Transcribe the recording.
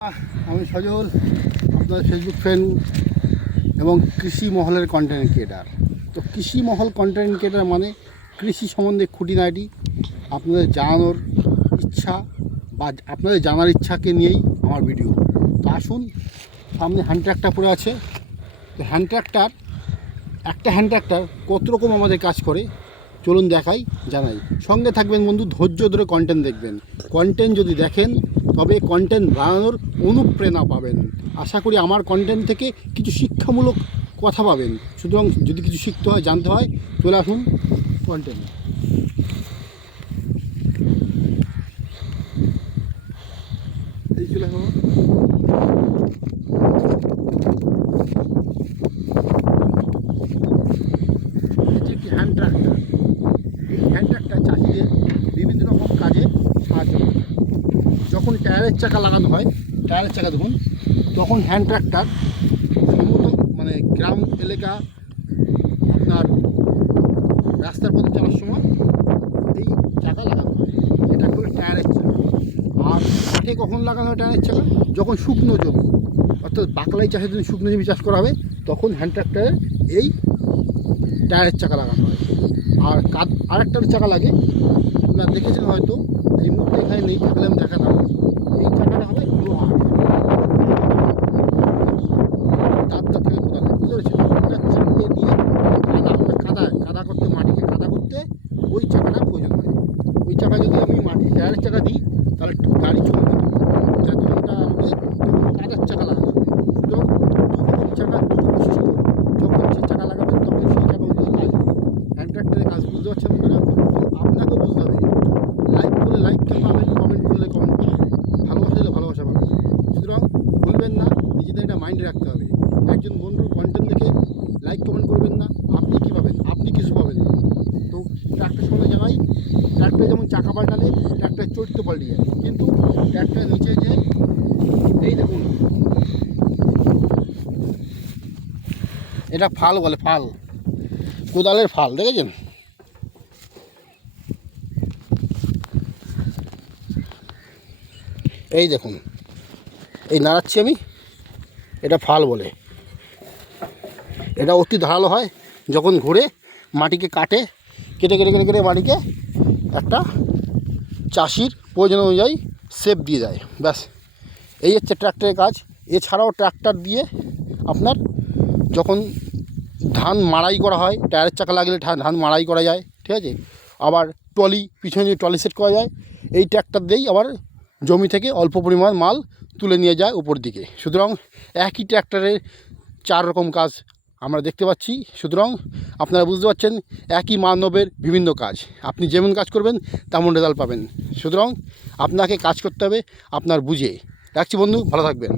আমি সজল, আপনার Facebook friend এবং কৃষি মহলের কন্টেন্ট ক্রিয়েটার। তো কৃষি মহল কন্টেন্ট ক্রিয়েটার মানে কৃষি সম্বন্ধে খুঁটিনাটি আপনাদের জানানোর ইচ্ছা বা আপনাদের জানার ইচ্ছাকে নিয়েই আমার ভিডিও। তো আসুন, সামনে হ্যান্ড ট্র্যাক্টর পড়ে আছে। তো হ্যান্ড ট্র্যাক্টর, একটা হ্যান্ড ট্র্যাক্টর কত রকম আমাদের কাজ করে চলুন দেখাই, জানাই। সঙ্গে থাকবেন বন্ধু, ধৈর্য ধরে কন্টেন্ট দেখবেন। কন্টেন্ট যদি দেখেন তবে কন্টেন্ট বানানোর অনুপ্রেরণা পাবেন। আশা করি আমার কন্টেন্ট থেকে কিছু শিক্ষামূলক কথা পাবেন। সুতরাং যদি কিছু শিখতে হয়, জানতে হয়, চলে আসুন কন্টেন্ট। এই চলে আসুন। এটি একটি হ্যান্ড ট্র্যাক্টর। এই হ্যান্ড ট্র্যাক্টর চাষিদের বিভিন্ন রকম কাজে সাহায্য করে। যখন টায়ারের চাকা লাগানো হয়, টায়ারের চাকা দেখুন, তখন হ্যান্ড ট্র্যাক্টর সমতল মানে গ্রাম এলাকা আপনার রাস্তার পথে চলার সময় এই চাকা লাগানো হয়। এটা হলো টায়ারের চাকা। আর মাঠে কখন লাগানো হয় টায়ারের চাকা? যখন শুকনো জমি, অর্থাৎ বাকলাই চাষের জন্য শুকনো জমি চাষ করা হবে, তখন হ্যান্ড ট্র্যাক্টরের এই টায়ারের চাকা লাগানো হয়। আর আরেকটার চাকা লাগে, আপনারা দেখেছেন হয়তো, এই মুহূর্তে এখানে নেই, থাকলে আমি দেখাতাম। এই চাকাটা হবে লোহার, দাঁতটা থেকে কোদালে, বুঝতে পেরেছেন? ওটা চাপিয়ে দিয়ে কাদা করতে, মাটিকে কাদা করতে ওই চাকাটা প্রয়োজন হয়। ওই চাকা যদি আমি মাটির টায়ারের চাকা দিই, তাহলে গাড়ি চলবে না। যার জন্য ওটা আমাকে কাদার চাকা লাগাতে হবে। সুতরাং দুরকম চাকা, দুটো বৈশিষ্ট্য। যখন যে চাকা লাগাবেন তখন সেই চাকা অনুযায়ী কাজ হবে। হ্যান্ড ট্র্যাক্টরের কাজ বুঝতে পারছেন আপনারা? আপনাকেও বুঝতে হবে। লাইক করলে লাইকটা পাবেন, কমেন্ট করলে কমেন্ট পাবেন, ভালোবাসা দিলে ভালোবাসা পাবেন। সুতরাং ভুলবেন না, নিজেদের এটা মাইন্ডে রাখতে হবে। একজন বন্ধুর কন্টেন্ট দেখে লাইক কমেন্ট করবেন না, আপনি কী পাবেন? আপনি কিছু পাবেন না। তো ট্র্যাক্টর সম্বন্ধে জানাই। ট্র্যাক্টর যেমন চাকা পাল্টালে ট্র্যাক্টরের চরিত্র পাল্টে যায়, কিন্তু ট্র্যাক্টরের নিচে যে এই দেখুন, এটা ফাল বলে, ফাল, কোদালের ফাল, দেখেছেন? এই দেখুন, এই নাড়াচ্ছি আমি, এটা ফাল বলে। এটা অতি ধারালো হয়, যখন ঘুরে মাটিকে কেটে কেটে মাটিকে একটা চাষির প্রয়োজন অনুযায়ী শেপ দিয়ে দেয়। ব্যাস, এই হচ্ছে ট্র্যাক্টরের কাজ। এছাড়াও ট্র্যাক্টর দিয়ে আপনার যখন ধান মাড়াই করা হয়, টায়ারের চাকা লাগলে ধান মাড়াই করা যায়, ঠিক আছে? আবার ট্রলি, পিছনে ট্রলি সেট করা যায়। এই ট্র্যাক্টর দিয়েই আবার জমি থেকে অল্প পরিমাণ মাল তুলে নিয়ে যায় উপর দিকে। সুতরাং একই ট্র্যাক্টরের 4 রকম কাজ আমরা দেখতে পাচ্ছি। সুতরাং আপনারা বুঝতে পারছেন, একই মানবের বিভিন্ন কাজ। আপনি যেমন কাজ করবেন তেমন রেজাল্ট পাবেন। সুতরাং আপনাকে কাজ করতে হবে আপনার বুঝে। রাখছি বন্ধু, ভালো থাকবেন।